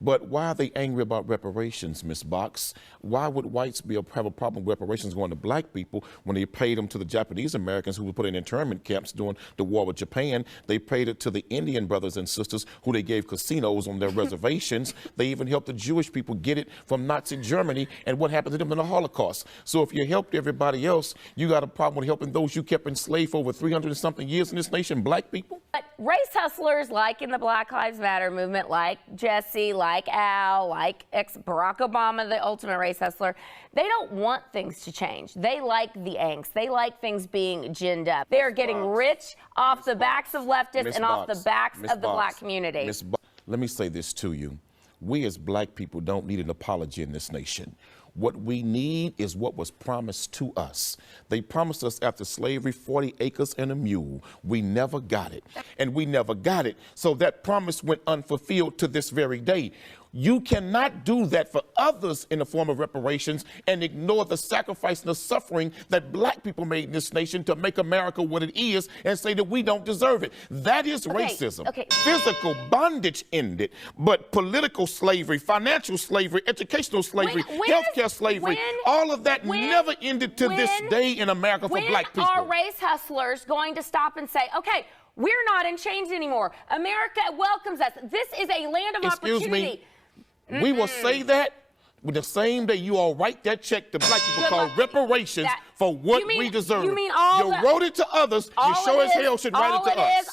But why are they angry about reparations, Miss Box? Why would whites have a problem with reparations going to black people when they paid them to the Japanese Americans who were put in internment camps during the war with Japan? They paid it to the Indian brothers and sisters who they gave casinos on their reservations. They even helped the Jewish people get it from Nazi Germany and what happened to them in the Holocaust. So if you helped everybody else, you got a problem with helping those you kept enslaved for over 300 and something years in this nation, black people? But race hustlers like in the Black Lives Matter movement, like Jesse, like Al, like ex-Barack Obama, the ultimate race hustler, they don't want things to change. They like the angst. They like things being ginned up. They are getting rich off the backs of leftists and off the backs of the black community. Let me say this to you. We as black people don't need an apology in this nation. What we need is what was promised to us. They promised us after slavery 40 acres and a mule. We never got it. And we never got it. So that promise went unfulfilled to this very day. You cannot do that for others in the form of reparations and ignore the sacrifice and the suffering that black people made in this nation to make America what it is and say that we don't deserve it. That is racism. Physical bondage ended, but political slavery, financial slavery, educational slavery, healthcare slavery, all of that never ended to this day in America for black people. When are race hustlers going to stop and say, okay, we're not in chains anymore. America welcomes us. This is a land of opportunity. Excuse me. We will say that with the same day you all write that check to black people called reparations for what we deserve. You mean you wrote it to others. You sure as hell should write it to us.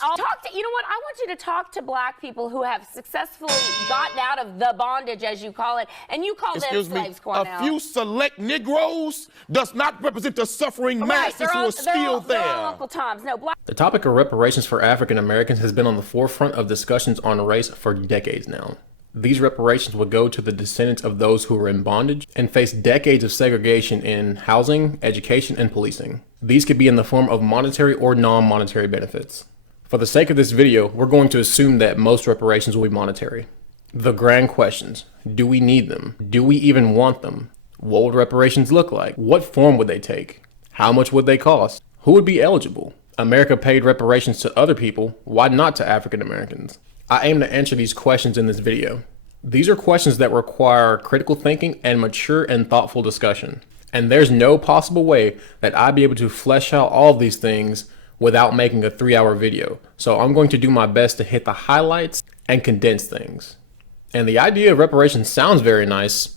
You know what? I want you to talk to black people who have successfully gotten out of the bondage, as you call it, and you call them slaves, Cornell. A few select Negroes does not represent the suffering masses who are still there. They're all Uncle Toms. No, The topic of reparations for African Americans has been on the forefront of discussions on race for decades now. These reparations would go to the descendants of those who were in bondage and faced decades of segregation in housing, education, and policing. These could be in the form of monetary or non-monetary benefits. For the sake of this video, we're going to assume that most reparations will be monetary. The grand questions: do we need them? Do we even want them? What would reparations look like? What form would they take? How much would they cost? Who would be eligible? America paid reparations to other people. Why not to African Americans? I aim to answer these questions in this video. These are questions that require critical thinking and mature and thoughtful discussion. And there's no possible way that I'd be able to flesh out all of these things without making a 3-hour video. So I'm going to do my best to hit the highlights and condense things. And the idea of reparations sounds very nice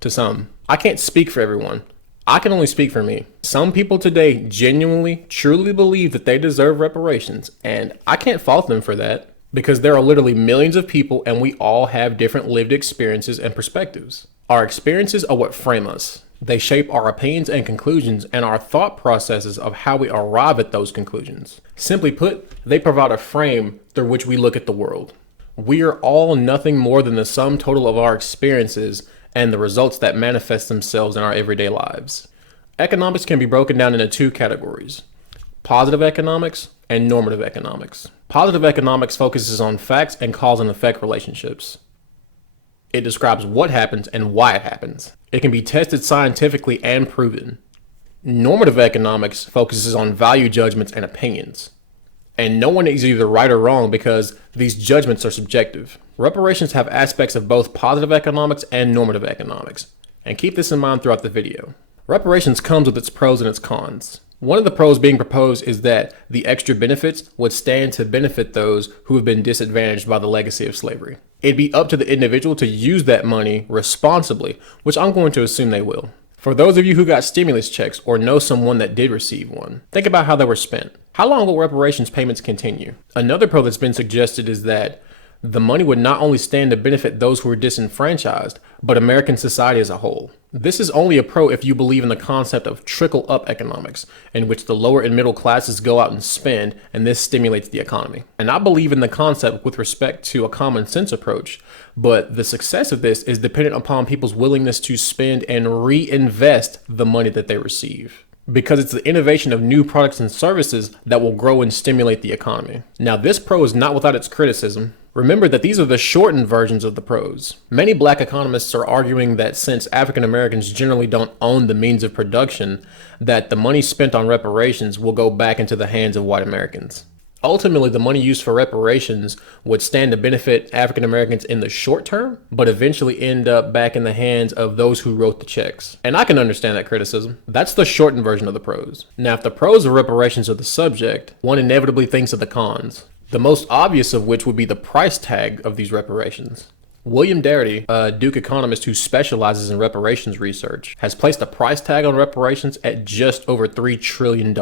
to some. I can't speak for everyone. I can only speak for me. Some people today genuinely, truly believe that they deserve reparations, and I can't fault them for that. Because there are literally millions of people and we all have different lived experiences and perspectives. Our experiences are what frame us. They shape our opinions and conclusions and our thought processes of how we arrive at those conclusions. Simply put, they provide a frame through which we look at the world. We are all nothing more than the sum total of our experiences and the results that manifest themselves in our everyday lives. Economics can be broken down into 2 categories: positive economics and normative economics. Positive economics focuses on facts and cause and effect relationships. It describes what happens and why it happens. It can be tested scientifically and proven. Normative economics focuses on value judgments and opinions. And no one is either right or wrong because these judgments are subjective. Reparations have aspects of both positive economics and normative economics. And keep this in mind throughout the video. Reparations comes with its pros and its cons. One of the pros being proposed is that the extra benefits would stand to benefit those who have been disadvantaged by the legacy of slavery. It'd be up to the individual to use that money responsibly, which I'm going to assume they will. For those of you who got stimulus checks or know someone that did receive one, think about how they were spent. How long will reparations payments continue? Another pro that's been suggested is that the money would not only stand to benefit those who were disenfranchised, but American society as a whole. This is only a pro if you believe in the concept of trickle-up economics, in which the lower and middle classes go out and spend, and this stimulates the economy. And I believe in the concept with respect to a common sense approach, but the success of this is dependent upon people's willingness to spend and reinvest the money that they receive. Because it's the innovation of new products and services that will grow and stimulate the economy. Now, this pro is not without its criticism. Remember that these are the shortened versions of the pros. Many black economists are arguing that since African Americans generally don't own the means of production, that the money spent on reparations will go back into the hands of white Americans. Ultimately, the money used for reparations would stand to benefit African Americans in the short term, but eventually end up back in the hands of those who wrote the checks. And I can understand that criticism. That's the shortened version of the pros. Now, if the pros of reparations are the subject, one inevitably thinks of the cons, the most obvious of which would be the price tag of these reparations. William Darity, a Duke economist who specializes in reparations research, has placed a price tag on reparations at just over $3 trillion.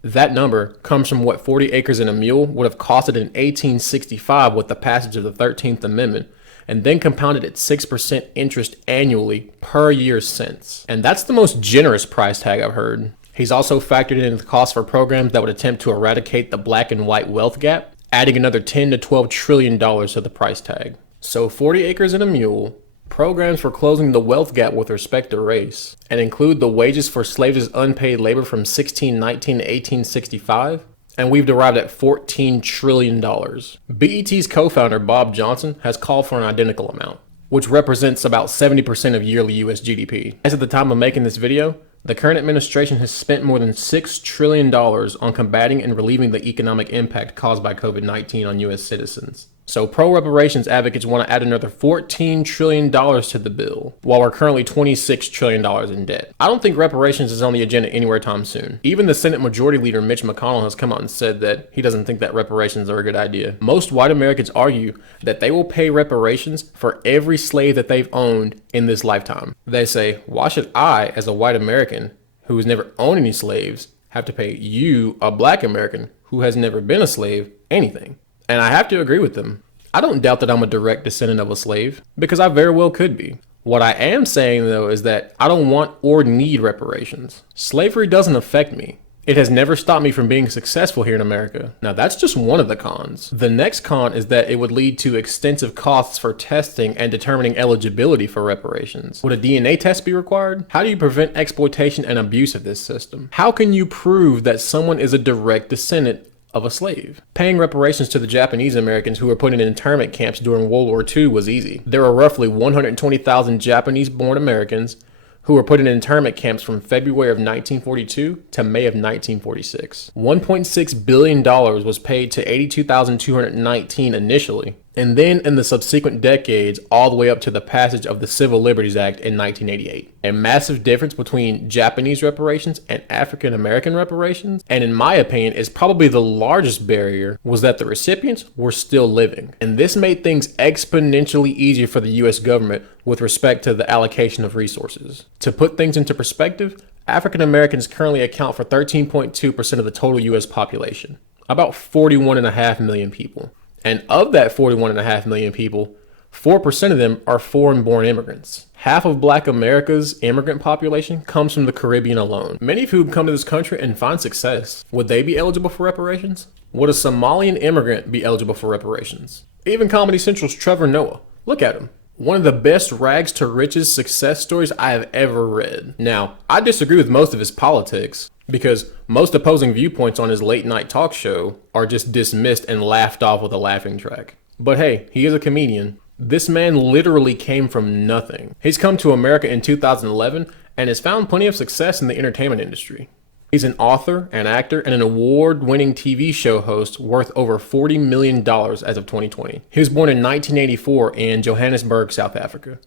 That number comes from what 40 acres and a mule would have costed in 1865 with the passage of the 13th Amendment, and then compounded at 6% interest annually per year since. And that's the most generous price tag I've heard. He's also factored in the cost for programs that would attempt to eradicate the black and white wealth gap, adding another $10 to $12 trillion to the price tag. So 40 acres and a mule, programs for closing the wealth gap with respect to race, and include the wages for slaves as unpaid labor from 1619 to 1865, and we've derived at $14 trillion. BET's co-founder Bob Johnson has called for an identical amount, which represents about 70% of yearly US GDP. As at the time of making this video, the current administration has spent more than $6 trillion on combating and relieving the economic impact caused by COVID-19 on US citizens. So pro-reparations advocates want to add another $14 trillion to the bill, while we're currently $26 trillion in debt. I don't think reparations is on the agenda anywhere time soon. Even the Senate Majority Leader Mitch McConnell has come out and said that he doesn't think that reparations are a good idea. Most white Americans argue that they will pay reparations for every slave that they've owned in this lifetime. They say, why should I, as a white American who has never owned any slaves, have to pay you, a black American who has never been a slave, anything? And I have to agree with them. I don't doubt that I'm a direct descendant of a slave, because I very well could be. What I am saying, though, is that I don't want or need reparations. Slavery doesn't affect me. It has never stopped me from being successful here in America. Now, that's just one of the cons. The next con is that it would lead to extensive costs for testing and determining eligibility for reparations. Would a DNA test be required? How do you prevent exploitation and abuse of this system? How can you prove that someone is a direct descendant of a slave? Paying reparations to the Japanese Americans who were put in internment camps during World War II was easy. There were roughly 120,000 Japanese-born Americans who were put in internment camps from February of 1942 to May of 1946. $1.6 billion was paid to 82,219 initially, and then in the subsequent decades all the way up to the passage of the Civil Liberties Act in 1988. A massive difference between Japanese reparations and African American reparations, and in my opinion is probably the largest barrier, was that the recipients were still living. And this made things exponentially easier for the US government with respect to the allocation of resources. To put things into perspective, African Americans currently account for 13.2% of the total US population, about 41.5 million people. And of that 41.5 million people, 4% of them are foreign-born immigrants. Half of Black America's immigrant population comes from the Caribbean alone, many of whom come to this country and find success. Would they be eligible for reparations? Would a Somalian immigrant be eligible for reparations? Even Comedy Central's Trevor Noah. Look at him. One of the best rags to riches success stories I have ever read. Now, I disagree with most of his politics, because most opposing viewpoints on his late night talk show are just dismissed and laughed off with a laughing track. But hey, he is a comedian. This man literally came from nothing. He's come to America in 2011 and has found plenty of success in the entertainment industry. He's an author, an actor, and an award-winning TV show host worth over $40 million as of 2020. He was born in 1984 in Johannesburg, South Africa.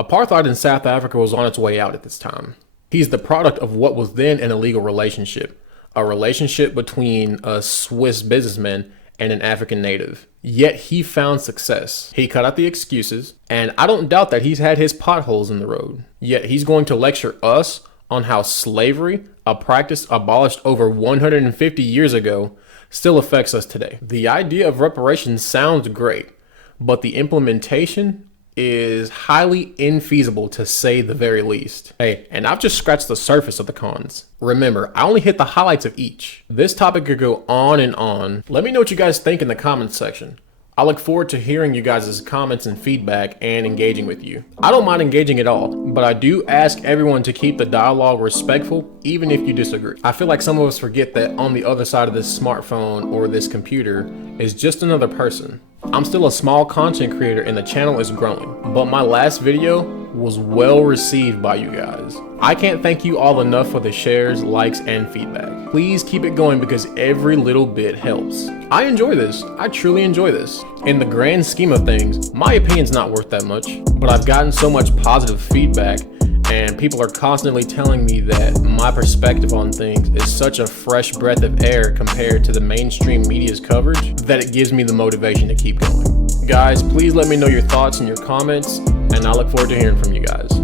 Apartheid in South Africa was on its way out at this time. He's the product of what was then an illegal relationship, a relationship between a Swiss businessman and an African native. Yet he found success. He cut out the excuses, and I don't doubt that he's had his potholes in the road. Yet he's going to lecture us on how slavery, a practice abolished over 150 years ago, still affects us today. The idea of reparations sounds great, but the implementation is highly infeasible, to say the very least. Hey, and I've just scratched the surface of the cons. Remember, I only hit the highlights of each. This topic could go on and on. Let me know what you guys think in the comments section. I look forward to hearing you guys' comments and feedback and engaging with you. I don't mind engaging at all, but I do ask everyone to keep the dialogue respectful, even if you disagree. I feel like some of us forget that on the other side of this smartphone or this computer is just another person. I'm still a small content creator and the channel is growing, but my last video was well received by you guys. I can't thank you all enough for the shares, likes, and feedback. Please keep it going because every little bit helps. I enjoy this. I truly enjoy this. In the grand scheme of things, my opinion's not worth that much, but I've gotten so much positive feedback and people are constantly telling me that my perspective on things is such a fresh breath of air compared to the mainstream media's coverage that it gives me the motivation to keep going. Guys, please let me know your thoughts and your comments, and I look forward to hearing from you guys.